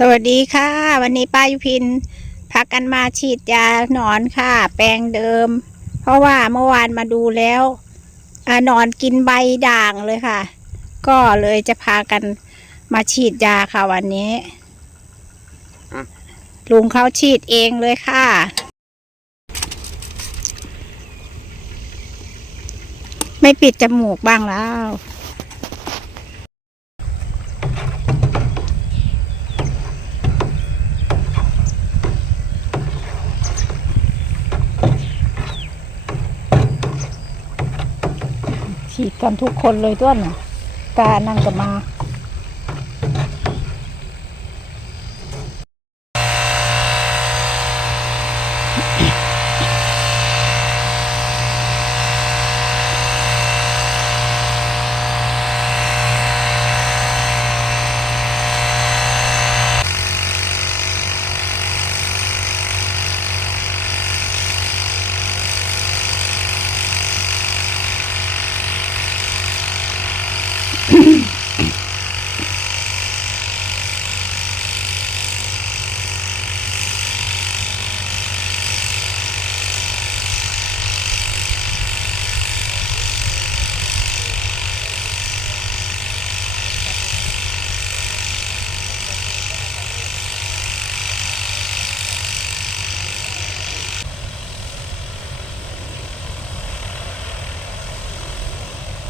สวัสดีค่ะ วันนี้ป้ายุพินพักกันมาฉีดยาหนอนค่ะ แปลงเดิม เพราะว่าเมื่อวานมาดูแล้วอาหนอนกินใบด่างเลยค่ะ ก็เลยจะพากันมาฉีดยาค่ะวันนี้อะลุงเขาฉีดเองเลยค่ะ ไม่ปิดจมูกบ้างแล้ว กันทุกคนเลยต้นน่ะกานั่งกับมา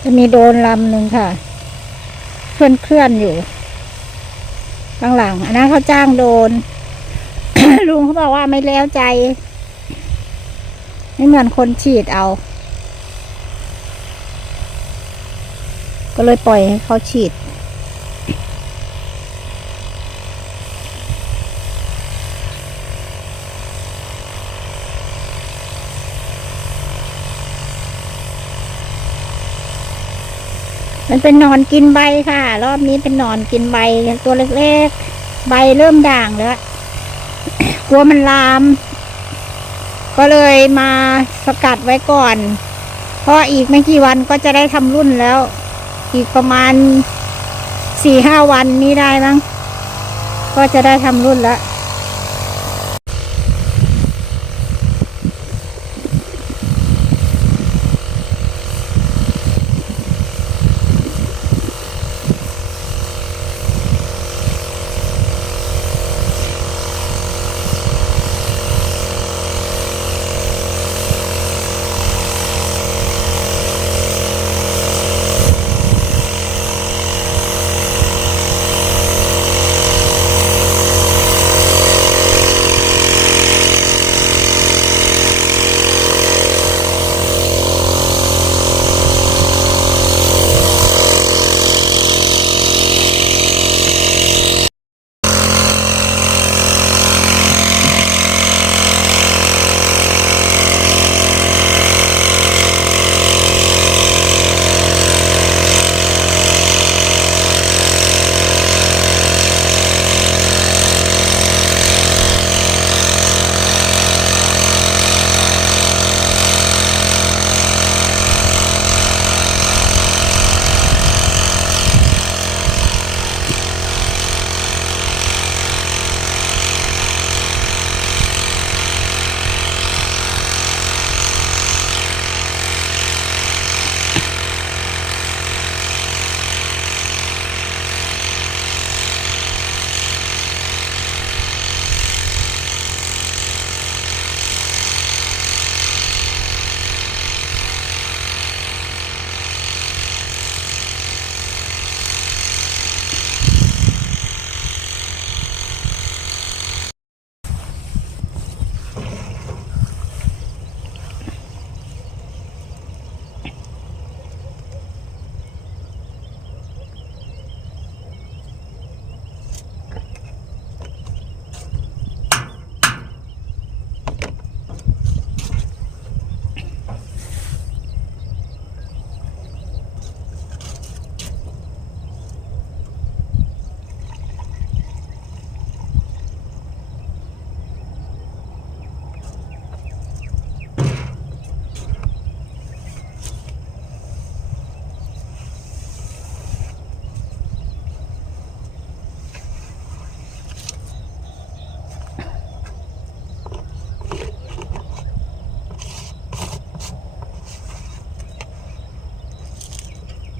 จะมีโดนลำหนึ่งค่ะ เคลื่อนเคลื่อนอยู่ข้างหลังอันนั้นเขาจ้างโดน ลุงเขาบอกว่าไม่แล้วใจ ไม่เหมือนคนฉีดเอา ก็เลยปล่อยให้เขาฉีด มันเป็นนอนกินใบค่ะ รอบนี้เป็นนอนกินใบตัวเล็กๆ ใบเริ่มด่างแล้ว กลัวมันลาม ก็เลยมาสกัดไว้ก่อน เพราะอีกไม่กี่วันก็จะได้ทำรุ่นแล้ว อีกประมาณสี่ห้าวันนี้ได้มั้งก็จะได้ทำรุ่นแล้ว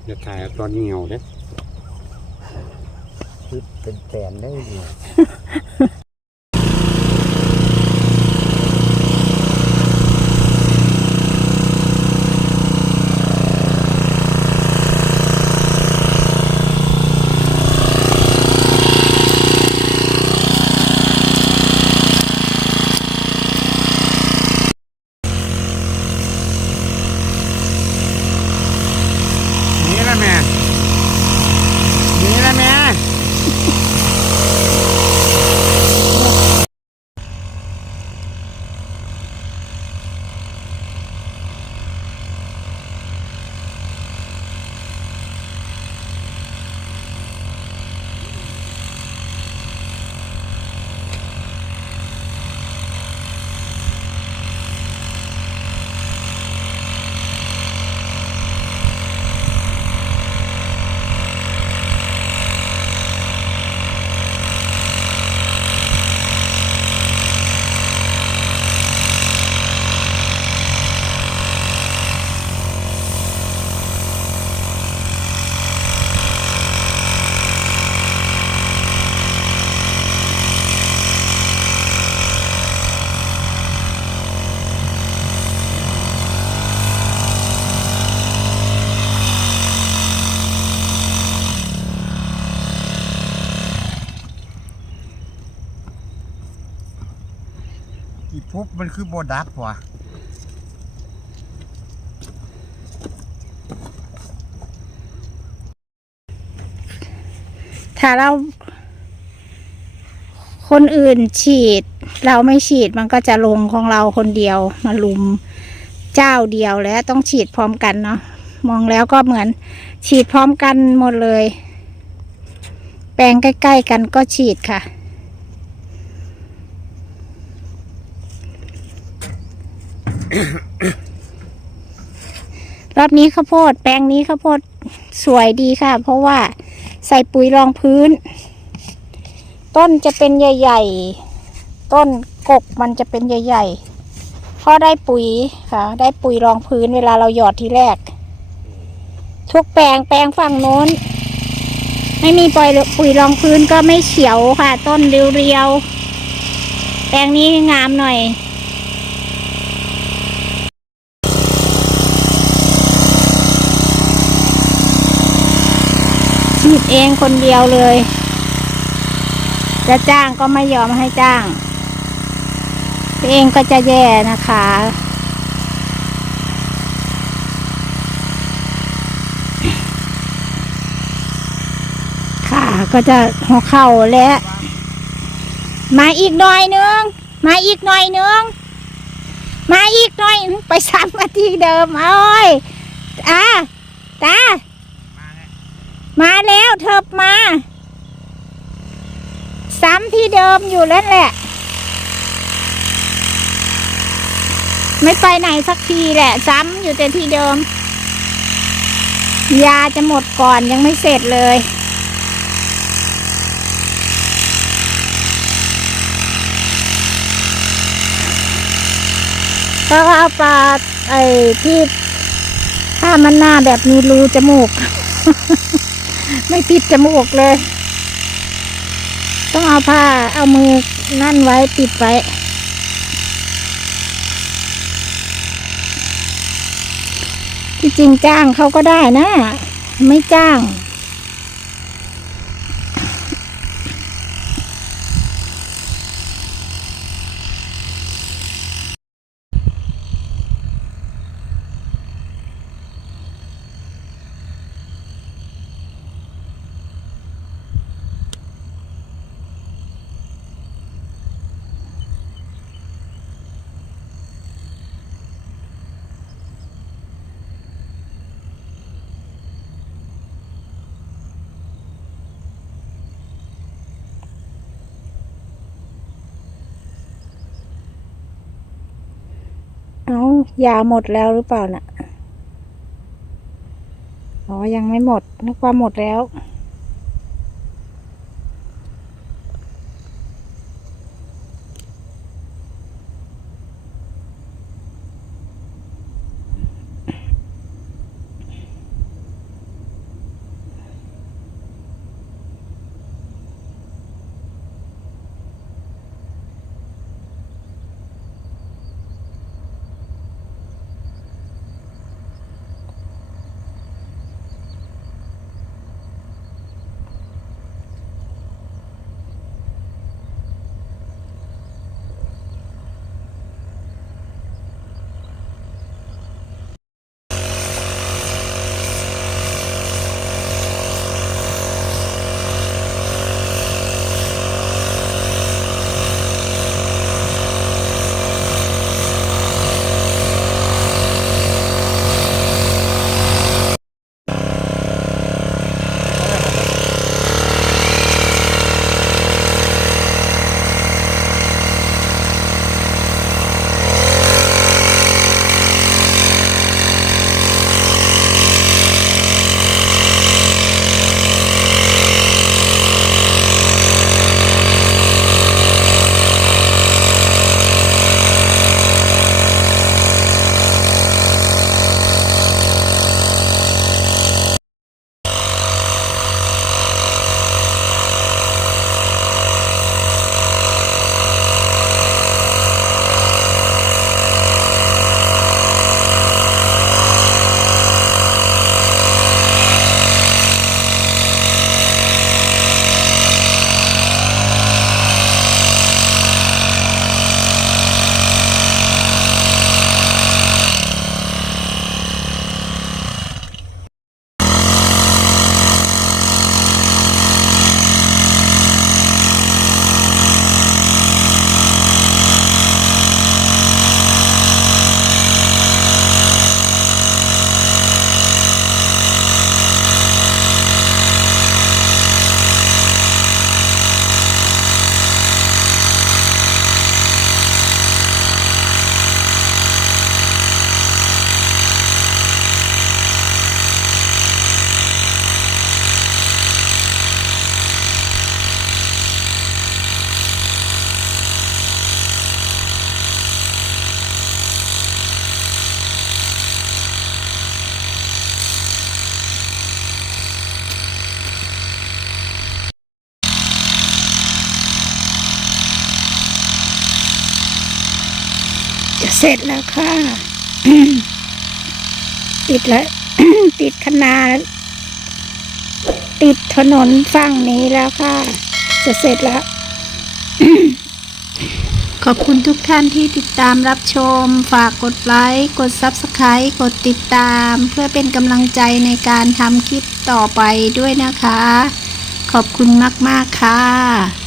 จะถ่ายเอาตอนเหนียวเด้คิดเป็นแสนได้เนี่ย นี่ละแม่นี่ละแม่ อีพุบมันคือโบดักว่ะถ้าเรา คนอื่นฉีด เราไม่ฉีดมันก็จะลงของเราคนเดียวมาลุมเจ้าเดียวแล้วต้องฉีดพร้อมกันเนาะมองแล้วก็เหมือนฉีดพร้อมกันหมดเลย แปลงใกล้ ๆ กันก็ฉีดค่ะ รอบนี้ข้าวโพด แปลงนี้ข้าวโพดสวยดีค่ะ เพราะว่าใส่ปุ๋ยรองพื้น ต้นจะเป็นใหญ่ ๆ ต้นกกมันจะเป็นใหญ่ๆเพราะได้ปุ๋ยค่ะ ได้ปุ๋ยรองพื้นเวลาเราหยอดทีแรก ทุกแปลงแปลงฝั่งโน้น ไม่มีปล่อยปุ๋ยรองพื้นก็ไม่เขียวค่ะ ต้นเรียวๆแปลงนี้งามหน่อย ฉีดเองคนเดียวเลย จะจ้างก็ไม่ยอมให้จ้าง ตัวเองก็จะแย่นะคะค่ะก็จะหัวเข่าและ มาอีกหน่อยนึง มาอีกหน่อยนึง มาอีกหน่อย ไปซ้ำมาที่เดิมเอ้ยอ่าตา มาแล้วเถิบมา ซ้ำที่เดิมอยู่แล้วแหละ ไม่ไปไหนสักทีแหละ ซ้ำอยู่แต่ที่เดิม ยาจะหมดก่อนยังไม่เสร็จเลยก็เอาปลาไอ้ที่ถ้ามันหน้าแบบมีรูจมูก ไม่ปิดจมูกเลย ต้องเอาผ้าเอามือนั่นไว้ปิดไว้ที่จริงจ้างเขาก็ได้นะ ไม่จ้าง เอายาหมดแล้วหรือเปล่าน่ะ อ๋อ ยังไม่หมด นึกว่าหมดแล้ว ร็จแล้วค่ะ ติดแล้ว ติดคณาติดถนนฝั่งนี้แล้วค่ะ จะเสร็จแล้ว ขอบคุณทุกท่านที่ติดตามรับชม ฝากกดไลค์ กด Subscribe กดติดตาม เพื่อเป็นกำลังใจในการทำคลิปต่อไปด้วยนะคะ ขอบคุณมาก ๆ ค่ะ